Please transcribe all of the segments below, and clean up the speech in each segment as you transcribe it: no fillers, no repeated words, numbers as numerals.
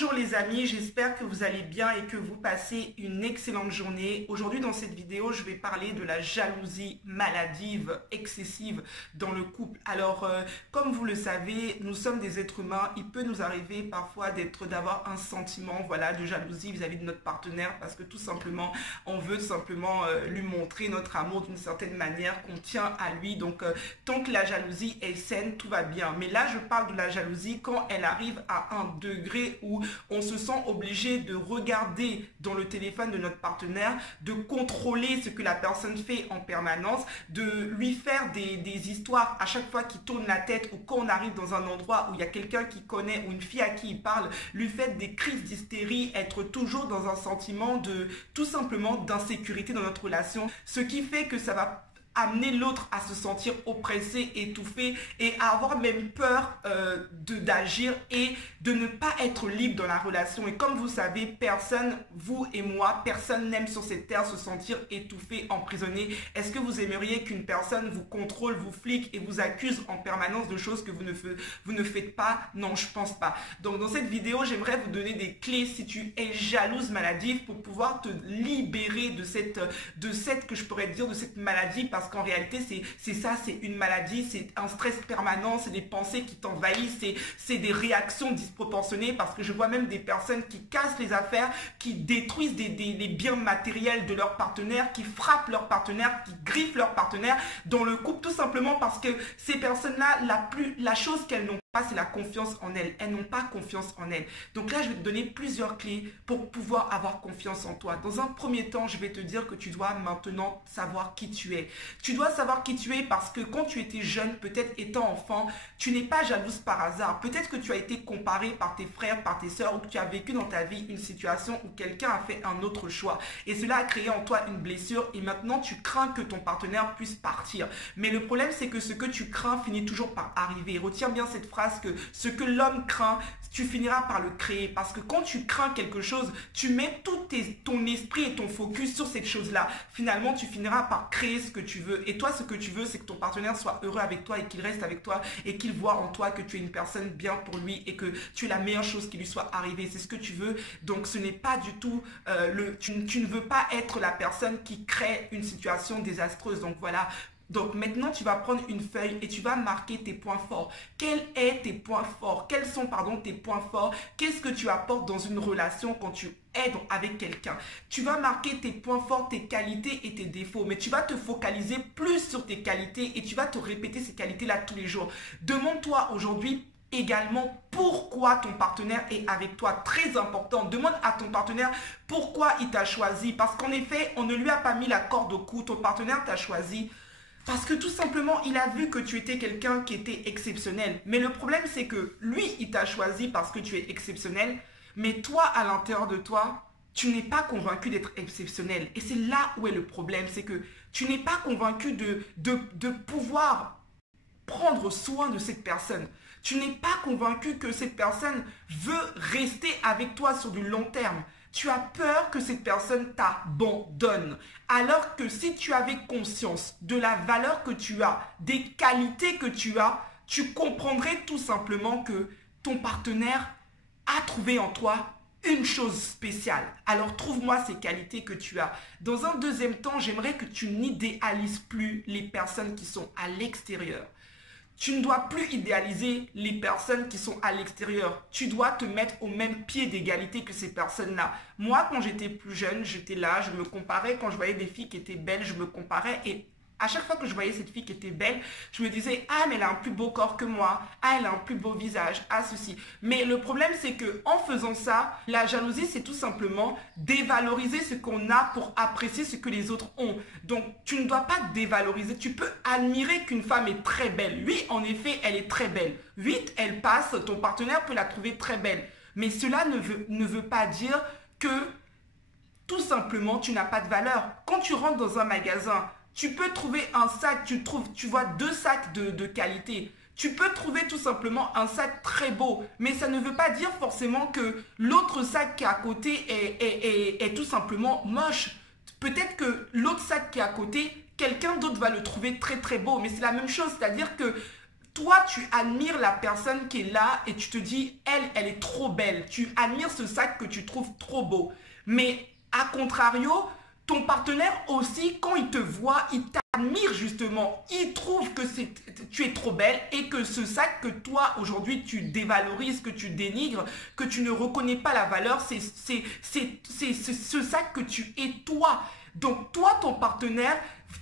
Bonjour les amis, j'espère que vous allez bien et que vous passez une excellente journée. Aujourd'hui dans cette vidéo, je vais parler de la jalousie maladive, excessive dans le couple. Alors, comme vous le savez, nous sommes des êtres humains. Il peut nous arriver parfois d'avoir un sentiment de jalousie vis-à-vis de notre partenaire parce que tout simplement, on veut simplement lui montrer notre amour d'une certaine manière, qu'on tient à lui. Donc, tant que la jalousie est saine, tout va bien. Mais là, je parle de la jalousie quand elle arrive à un degré où on se sent obligé de regarder dans le téléphone de notre partenaire, de contrôler ce que la personne fait en permanence, de lui faire des histoires à chaque fois qu'il tourne la tête ou quand on arrive dans un endroit où il y a quelqu'un qu'il connaît ou une fille à qui il parle, lui faire des crises d'hystérie, être toujours dans un sentiment de tout simplement d'insécurité dans notre relation, ce qui fait que ça va amener l'autre à se sentir oppressé, étouffé et à avoir même peur d'agir et de ne pas être libre dans la relation. Et comme vous savez, personne, vous et moi, personne n'aime sur cette terre se sentir étouffé, emprisonné. Est-ce que vous aimeriez qu'une personne vous contrôle, vous flique et vous accuse en permanence de choses que vous ne faites pas? Non, je pense pas. Donc dans cette vidéo, j'aimerais vous donner des clés si tu es jalouse maladive pour pouvoir te libérer de cette que je pourrais dire de cette maladie, parce qu'en réalité, c'est ça, c'est une maladie, c'est un stress permanent, c'est des pensées qui t'envahissent, c'est des réactions disproportionnées, parce que je vois même des personnes qui cassent les affaires, qui détruisent les biens matériels de leur partenaire, qui frappent leur partenaire, qui griffent leur partenaire dans le couple, tout simplement parce que ces personnes-là, la chose qu'elles n'ont pas, c'est la confiance en elles. Elles n'ont pas confiance en elles. Donc là, je vais te donner plusieurs clés pour pouvoir avoir confiance en toi. Dans un premier temps, je vais te dire que tu dois maintenant savoir qui tu es. Tu dois savoir qui tu es parce que quand tu étais jeune, peut-être étant enfant, tu n'es pas jalouse par hasard. Peut-être que tu as été comparé par tes frères, par tes sœurs, ou que tu as vécu dans ta vie une situation où quelqu'un a fait un autre choix. Et cela a créé en toi une blessure et maintenant tu crains que ton partenaire puisse partir. Mais le problème, c'est que ce que tu crains finit toujours par arriver. Retiens bien cette phrase que ce que l'homme craint, tu finiras par le créer. Parce que quand tu crains quelque chose, tu mets tout ton esprit et ton focus sur cette chose-là. Finalement, tu finiras par créer ce que tu veux. Et toi, ce que tu veux, c'est que ton partenaire soit heureux avec toi et qu'il reste avec toi et qu'il voit en toi que tu es une personne bien pour lui et que tu es la meilleure chose qui lui soit arrivée. C'est ce que tu veux. Donc, ce n'est pas du tout tu ne veux pas être la personne qui crée une situation désastreuse. Donc, voilà. Donc maintenant, tu vas prendre une feuille et tu vas marquer tes points forts. Quels sont tes points forts? Quels sont, tes points forts? Qu'est-ce que tu apportes dans une relation quand tu es avec quelqu'un? Tu vas marquer tes points forts, tes qualités et tes défauts. Mais tu vas te focaliser plus sur tes qualités et tu vas te répéter ces qualités-là tous les jours. Demande-toi aujourd'hui également pourquoi ton partenaire est avec toi. Très important. Demande à ton partenaire pourquoi il t'a choisi. Parce qu'en effet, on ne lui a pas mis la corde au cou. Ton partenaire t'a choisi parce que tout simplement, il a vu que tu étais quelqu'un qui était exceptionnel. Mais le problème, c'est que lui, il t'a choisi parce que tu es exceptionnel. Mais toi, à l'intérieur de toi, tu n'es pas convaincu d'être exceptionnel. Et c'est là où est le problème. C'est que tu n'es pas convaincu de pouvoir prendre soin de cette personne. Tu n'es pas convaincu que cette personne veut rester avec toi sur du long terme. Tu as peur que cette personne t'abandonne. Alors que si tu avais conscience de la valeur que tu as, des qualités que tu as, tu comprendrais tout simplement que ton partenaire a trouvé en toi une chose spéciale. Alors trouve-moi ces qualités que tu as. Dans un deuxième temps, j'aimerais que tu n'idéalises plus les personnes qui sont à l'extérieur. Tu ne dois plus idéaliser les personnes qui sont à l'extérieur. Tu dois te mettre au même pied d'égalité que ces personnes-là. Moi, quand j'étais plus jeune, j'étais là, je me comparais. Quand je voyais des filles qui étaient belles, je me comparais. Et à chaque fois que je voyais cette fille qui était belle, je me disais, ah, mais elle a un plus beau corps que moi. Ah, elle a un plus beau visage. Ah, ceci. Mais le problème, c'est que en faisant ça, la jalousie, c'est tout simplement dévaloriser ce qu'on a pour apprécier ce que les autres ont. Donc, tu ne dois pas dévaloriser. Tu peux admirer qu'une femme est très belle. Oui, en effet, elle est très belle. Vite, elle passe. Ton partenaire peut la trouver très belle. Mais cela ne veut pas dire que tout simplement, tu n'as pas de valeur. Quand tu rentres dans un magasin, tu peux trouver un sac, tu vois deux sacs de qualité. Tu peux trouver tout simplement un sac très beau, mais ça ne veut pas dire forcément que l'autre sac qui est à côté est tout simplement moche. Peut-être que l'autre sac qui est à côté, quelqu'un d'autre va le trouver très très beau, mais c'est la même chose, c'est-à-dire que toi, tu admires la personne qui est là et tu te dis, elle est trop belle. Tu admires ce sac que tu trouves trop beau. Mais à contrario, ton partenaire aussi, quand il te voit, il t'admire justement. Il trouve que tu es trop belle et que ce sac que toi, aujourd'hui, tu dévalorises, que tu dénigres, que tu ne reconnais pas la valeur, c'est ce sac que tu es toi. Donc toi, ton partenaire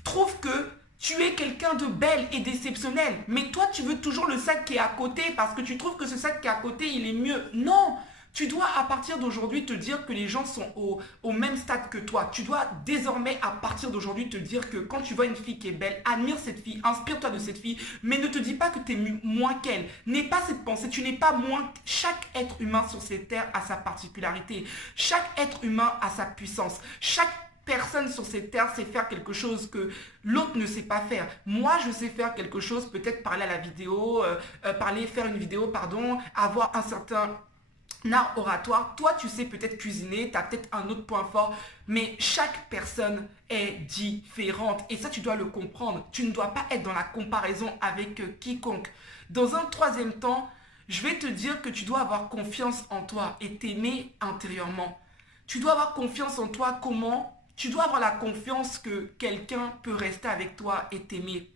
trouve que tu es quelqu'un de belle et d'exceptionnel. Mais toi, tu veux toujours le sac qui est à côté parce que tu trouves que ce sac qui est à côté, il est mieux. Non! Tu dois à partir d'aujourd'hui te dire que les gens sont au même stade que toi. Tu dois désormais à partir d'aujourd'hui te dire que quand tu vois une fille qui est belle, admire cette fille, inspire-toi de cette fille, mais ne te dis pas que tu es moins qu'elle. N'aie pas cette pensée, tu n'es pas moins. Chaque être humain sur cette terre a sa particularité. Chaque être humain a sa puissance. Chaque personne sur cette terre sait faire quelque chose que l'autre ne sait pas faire. Moi, je sais faire quelque chose, peut-être parler à la vidéo, faire une vidéo, pardon, avoir un certain art oratoire. Toi, tu sais peut-être cuisiner, tu as peut-être un autre point fort, mais chaque personne est différente et ça, tu dois le comprendre. Tu ne dois pas être dans la comparaison avec quiconque. Dans un troisième temps, je vais te dire que tu dois avoir confiance en toi et t'aimer intérieurement. Tu dois avoir confiance en toi. Comment? Tu dois avoir la confiance que quelqu'un peut rester avec toi et t'aimer.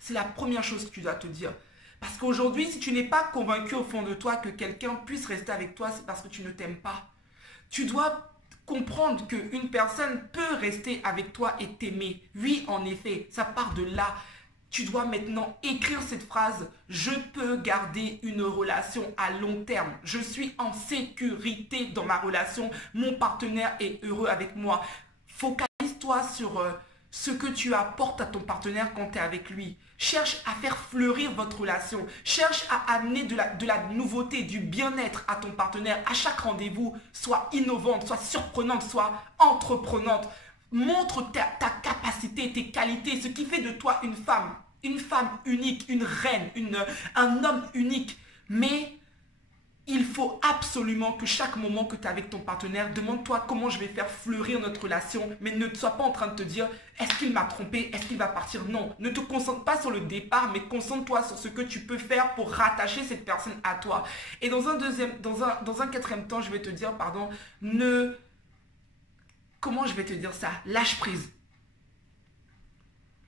C'est la première chose que tu dois te dire. Parce qu'aujourd'hui, si tu n'es pas convaincu au fond de toi que quelqu'un puisse rester avec toi, c'est parce que tu ne t'aimes pas. Tu dois comprendre qu'une personne peut rester avec toi et t'aimer. Oui, en effet, ça part de là. Tu dois maintenant écrire cette phrase. Je peux garder une relation à long terme. Je suis en sécurité dans ma relation. Mon partenaire est heureux avec moi. Focalise-toi sur ce que tu apportes à ton partenaire quand tu es avec lui. Cherche à faire fleurir votre relation. Cherche à amener de la nouveauté, du bien-être à ton partenaire. À chaque rendez-vous, sois innovante, sois surprenante, sois entreprenante. Montre ta capacité, tes qualités, ce qui fait de toi une femme unique, une reine, un homme unique. Mais il faut absolument que chaque moment que tu es avec ton partenaire, demande-toi comment je vais faire fleurir notre relation, mais ne sois pas en train de te dire est-ce qu'il m'a trompé, est-ce qu'il va partir? Non, ne te concentre pas sur le départ, mais concentre-toi sur ce que tu peux faire pour rattacher cette personne à toi. Et dans un quatrième temps, je vais te dire, pardon, comment je vais te dire ça? Lâche prise.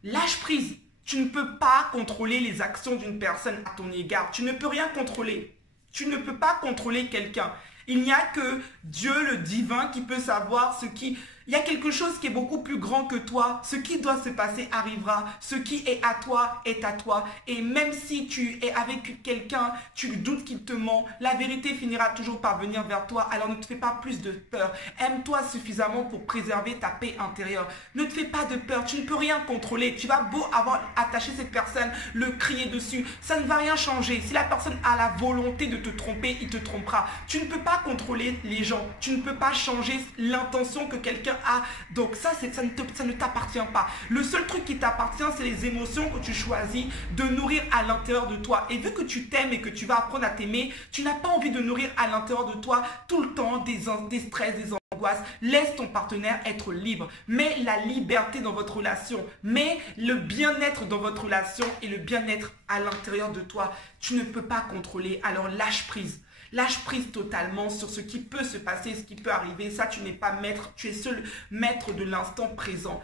Lâche prise. Tu ne peux pas contrôler les actions d'une personne à ton égard. Tu ne peux rien contrôler. Tu ne peux pas contrôler quelqu'un. Il n'y a que Dieu, le divin, qui peut savoir ce qui... Il y a quelque chose qui est beaucoup plus grand que toi. Ce qui doit se passer arrivera. Ce qui est à toi est à toi. Et même si tu es avec quelqu'un, tu doutes qu'il te ment, la vérité finira toujours par venir vers toi. Alors ne te fais pas plus de peur. Aime-toi suffisamment pour préserver ta paix intérieure. Ne te fais pas de peur. Tu ne peux rien contrôler. Tu vas beau avoir attaché cette personne, le crier dessus. Ça ne va rien changer. Si la personne a la volonté de te tromper, il te trompera. Tu ne peux pas contrôler les gens. Tu ne peux pas changer l'intention que quelqu'un a. Donc ça ne t'appartient pas. Le seul truc qui t'appartient, c'est les émotions que tu choisis de nourrir à l'intérieur de toi. Et vu que tu t'aimes et que tu vas apprendre à t'aimer, tu n'as pas envie de nourrir à l'intérieur de toi tout le temps des stress, des angoisses. Laisse ton partenaire être libre. Mets la liberté dans votre relation. Mets le bien-être dans votre relation et le bien-être à l'intérieur de toi. Tu ne peux pas contrôler. Alors lâche prise. Lâche prise totalement sur ce qui peut se passer, ce qui peut arriver. Ça, tu n'es pas maître, tu es seul maître de l'instant présent.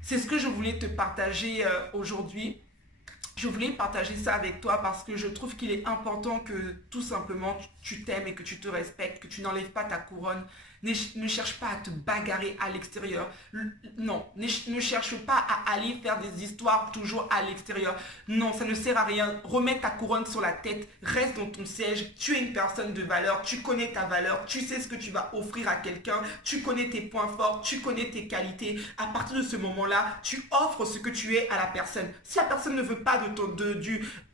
C'est ce que je voulais te partager aujourd'hui. Je voulais partager ça avec toi parce que je trouve qu'il est important que tout simplement tu t'aimes et que tu te respectes, que tu n'enlèves pas ta couronne. Ne cherche pas à te bagarrer à l'extérieur. Non, ne cherche pas à aller faire des histoires toujours à l'extérieur. Non, ça ne sert à rien. Remets ta couronne sur la tête, reste dans ton siège. Tu es une personne de valeur, tu connais ta valeur, tu sais ce que tu vas offrir à quelqu'un, tu connais tes points forts, tu connais tes qualités. À partir de ce moment-là, tu offres ce que tu es à la personne. Si la personne ne veut pas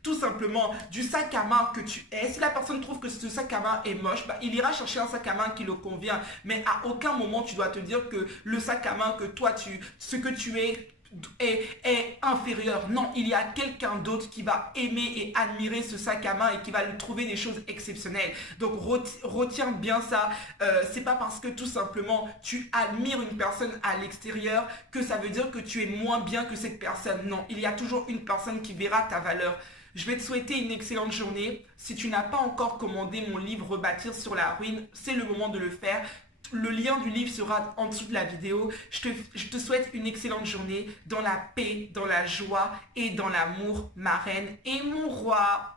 tout simplement du sac à main que tu es. Si la personne trouve que ce sac à main est moche, il ira chercher un sac à main qui le convient. Mais à aucun moment tu dois te dire que le sac à main que toi ce que tu es est inférieur. Non, il y a quelqu'un d'autre qui va aimer et admirer ce sac à main et qui va lui trouver des choses exceptionnelles. Donc retiens bien ça. C'est pas parce que tout simplement tu admires une personne à l'extérieur que ça veut dire que tu es moins bien que cette personne. Non, il y a toujours une personne qui verra ta valeur. Je vais te souhaiter une excellente journée. Si tu n'as pas encore commandé mon livre Rebâtir sur la ruine, c'est le moment de le faire. Le lien du livre sera en dessous de la vidéo. Je te souhaite une excellente journée dans la paix, dans la joie et dans l'amour, ma reine et mon roi.